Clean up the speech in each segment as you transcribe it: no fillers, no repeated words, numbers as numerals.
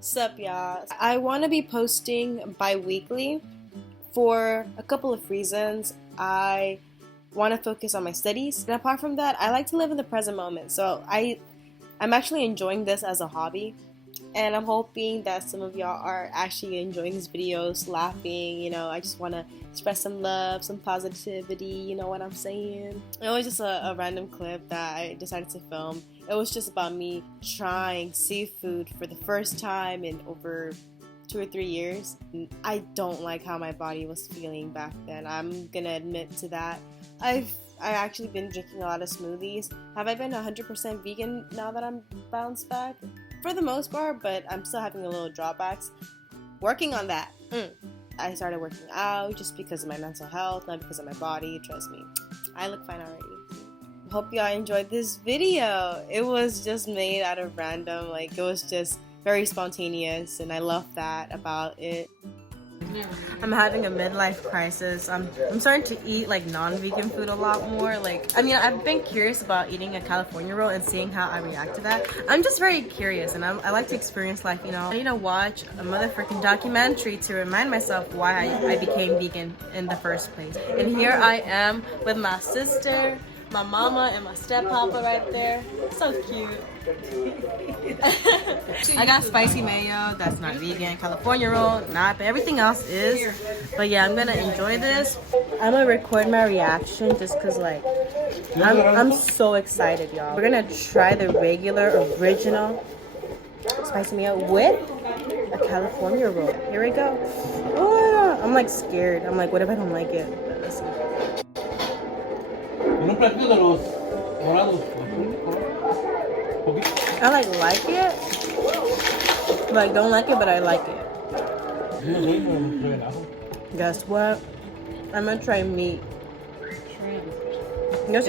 Sup y'all. I want to be posting bi-weekly for a couple of reasons. I want to focus on my studies, and apart from that, I like to live in the present moment. So I'm actually enjoying this as a hobby, and I'm hoping that some of y'all are actually enjoying these videos, laughing. You know, I just want to express some love, some positivity, you know what I'm saying? It was just a random clip that I decided to film. It was just about me trying seafood for the first time in over 2 or 3 years. I don't like how my body was feeling back then. I'm gonna admit to that. I actually been drinking a lot of smoothies. Have I been 100% vegan now that I'm bounced back? For the most part, but I'm still having a little drawbacks. Working on that. I started working out just because of my mental health, not because of my body. Trust me, I look fine already. Hope y'all enjoyed this video. It was just made out of random, like it was just very spontaneous, and I love that about it. I'm having a midlife crisis. I'm starting to eat like non-vegan food a lot more. Like, I mean, I've been curious about eating a California roll and seeing how I react to that. I'm just very curious, and I like to experience life, you know. I need to watch a motherfucking documentary to remind myself why I became vegan in the first place. And here I am with my sister, my mama, and my step-papa right there. So cute. I got spicy mayo, that's not vegan. California roll, not, but everything else is. But yeah, I'm gonna enjoy this. I'm gonna record my reaction just cause like, I'm so excited, y'all. We're gonna try the regular, original spicy mayo with a California roll. Here we go. Oh, I'm like scared. I'm like, what if I don't like it? But let's see. I like it, but I don't like it, but I like it. Guess what? I'm gonna try meat. Shrimp. Guess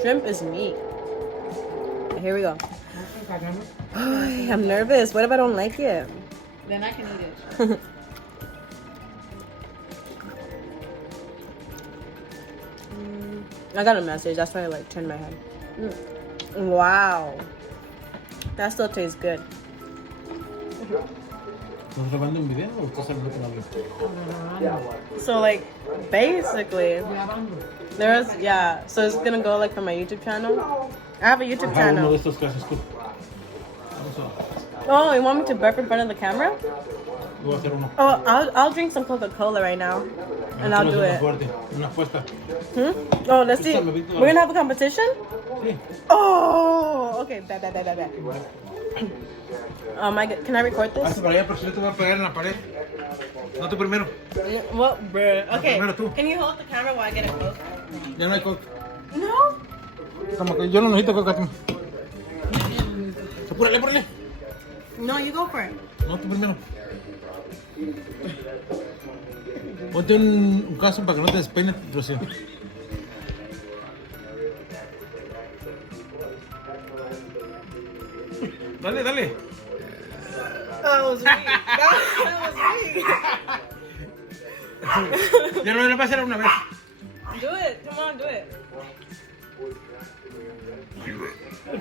shrimp is meat. Here we go. I'm nervous. What if I don't like it? Then I can eat it. I got a message. That's why I like turned my head. Wow. That still tastes good. So like basically there's so it's gonna go like from my YouTube channel. I have a YouTube channel. Oh, you want me to burp in front of the camera? Oh, I'll drink some Coca-Cola right now. And I'll do it. Oh, let's see. We're gonna have a competition? Oh, okay. Bad. Oh my god, can I record this? What, bruh? Okay. Can you hold the camera while I get a Coke? Ya no hay Coke. No? Como que yo no necesito Coca. Apúrale. No, you go for it. No, tú primero. Ponte un caso para que no te despeine, Rocío. Dale. That was weak. That was weak. Ya no va a hacer una vez. Do it. Come on, do it.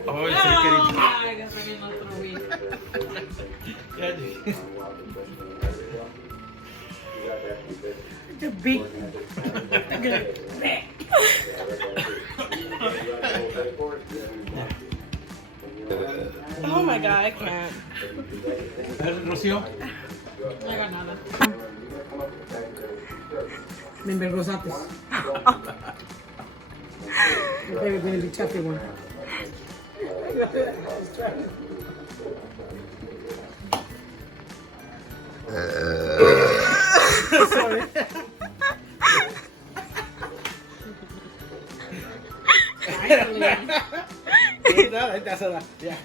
Oh, I guess I didn't open a week. The big. Oh my god, I can't. Rocío. I got nada. Me envergonzaste. Your favorite gonna be toughy one. Sorry. Yeah.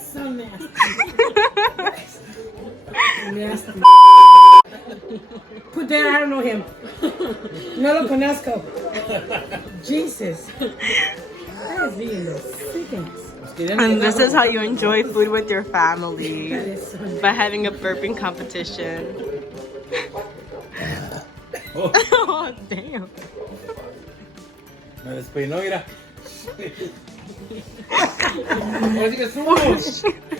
So nasty. Nasty. Put that, I don't know him. No lo conozco. Jesus. That is being the sickest. And this is how you enjoy food with your family. That is so nasty. By having a burping competition. Oh, Oh, damn. me despeinó, mira. Así que somos.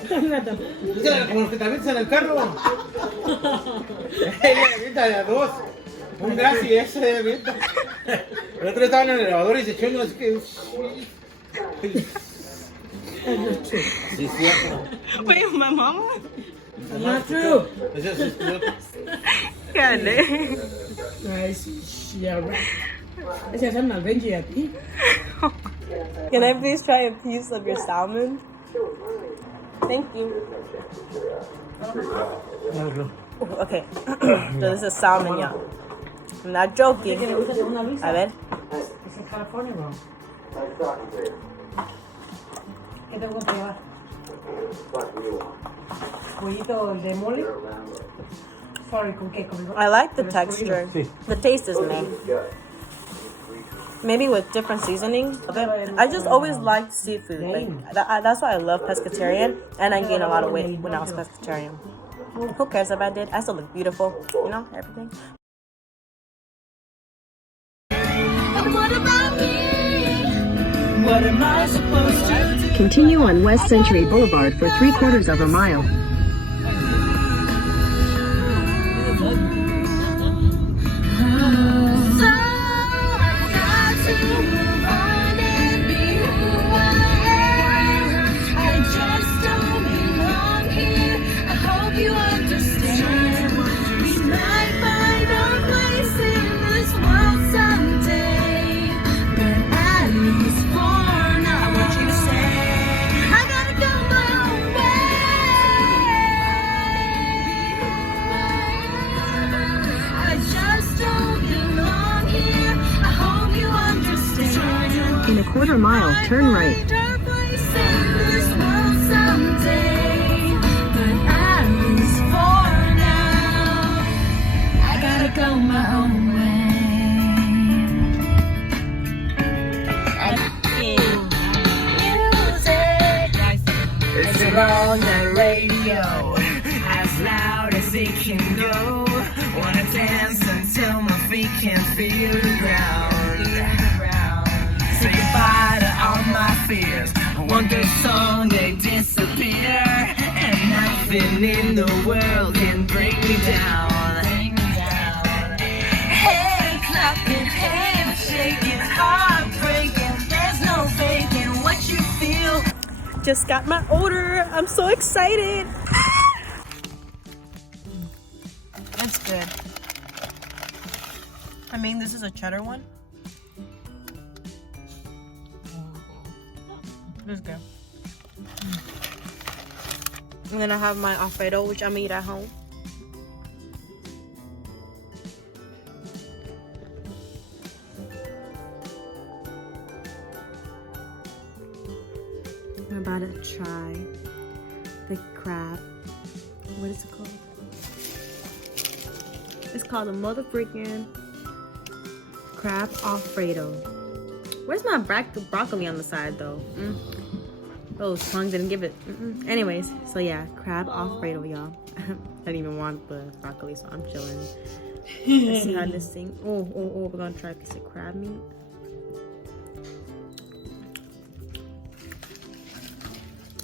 Como los que te avientan en el carro. Ella avienta de a dos. Un gas y ese de avienta. El otro estaba en el elevador y se echó uno así que. Sí, cierto. Wait, my mama? Not true. Ese es piloto. God damn. Nice. Yeah, right. Ese es una Benji aquí. Can I please try a piece of your salmon? Thank you. Ooh, okay. So this is salmon, y'all. I'm not joking. ¿Qué le gusta de una visa? A ver. Es en California, bro. ¿Qué tengo que llevar? ¿Pollito de mole? Sorry, ¿con qué? ¿Con I like the texture. Sí. The taste is meh. Maybe with different seasoning. But I just always liked seafood. Like that's why I love pescatarian, and I gained a lot of weight when I was pescatarian. Who cares if I did? I still look beautiful, you know, everything. What about me? What am I supposed to do? Continue on West Century Boulevard for 3/4 of a mile. So I've got to move on and be who I am. I just don't belong here. I hope you understand. We might find our place in this world someday, but at least for now, I want you to say I gotta go my own way. I just don't belong here. I hope you understand. In a 1/4 mile, turn right. Find our place in this world someday, but at least for now, I gotta go my own way. It's around the radio, as loud as it can go. Wanna dance until my feet can't feel the ground. Say goodbye to all my fears. One good song, they disappear, and nothing in the world can bring me down. Head clapping, head shaking, heart breaking. There's no faking what you feel. Just got my order. I'm so excited. That's good. I mean, this is a cheddar one. This is good. And then I have my Alfredo, which I'm gonna eat at home. I'm about to try the crab. What is it called? It's called the mother freaking crab Alfredo. Where's my broccoli on the side though? Those tongue didn't give it. Anyways, so yeah, crab Alfredo, y'all. I didn't even want the broccoli, so I'm chilling. Let's see how this thing. Oh, we're gonna try a piece of crab meat.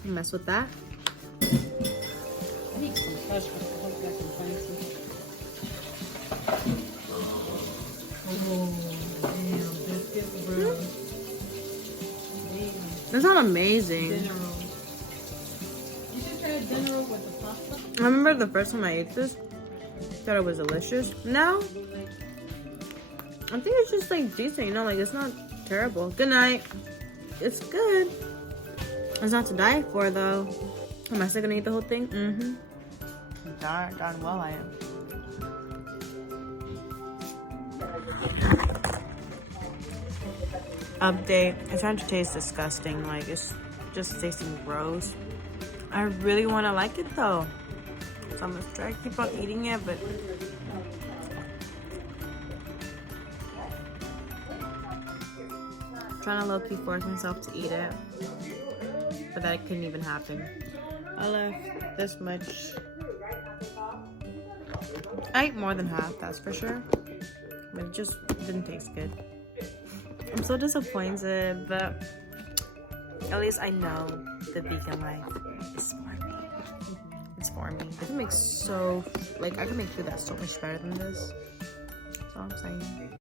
Mess with that. I need some fresh ones. I hope I can find some. Oh, damn. Biscuits, bro. Damn. That's not amazing. Dinner roll. You should try a dinner roll with the pasta. I remember the first time I ate this, thought it was delicious. No, I think it's just like decent, you know, like it's not terrible. Good night. It's good. It's not to die for though. Am I still gonna eat the whole thing? Darn well I am. Update. It's trying to taste disgusting. Like it's just tasting gross. I really want to like it though, so I'm gonna try to keep on eating it, but trying to low-key force myself to eat it, but that couldn't even happen. I left this much. I ate more than half, that's for sure, but it just didn't taste good. I'm so disappointed, but At least I know the vegan life is for me. It's for me. I can make I can make food that's so much better than this. That's all I'm saying.